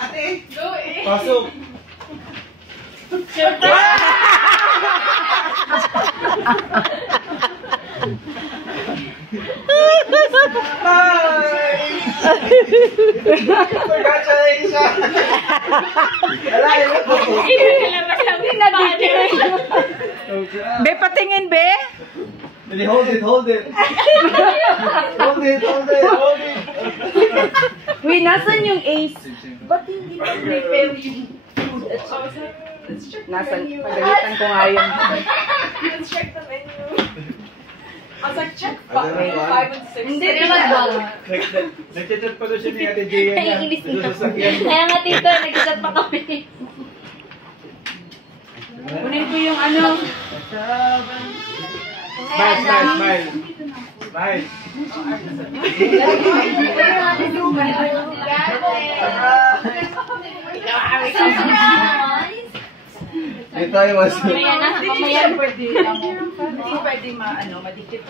Ate! Go eh! Pasok! Congratulations! Be, patingin, Be. Hold it, hold it. Hold it, hold it, hold it. Uy, nasan yung ace? Ba't hindi pa prepare yung food at saka? Let's check the Nasan? menu. Pagalitan ko nga yun. Let's check the menu. I was like, check Ano 5 naman? and 6. Hindi naman ba? Nagchat pa doon siya ni Ate Jaya niya. Naiinis Doon nito. sa sakyan. Kaya nga tito, nag-chat pa kami. Kunin ko yung ano. Smile, smile, smile. Smile. Dito tayo mas. Mamaya na, mamaya. Hindi pwede madikit.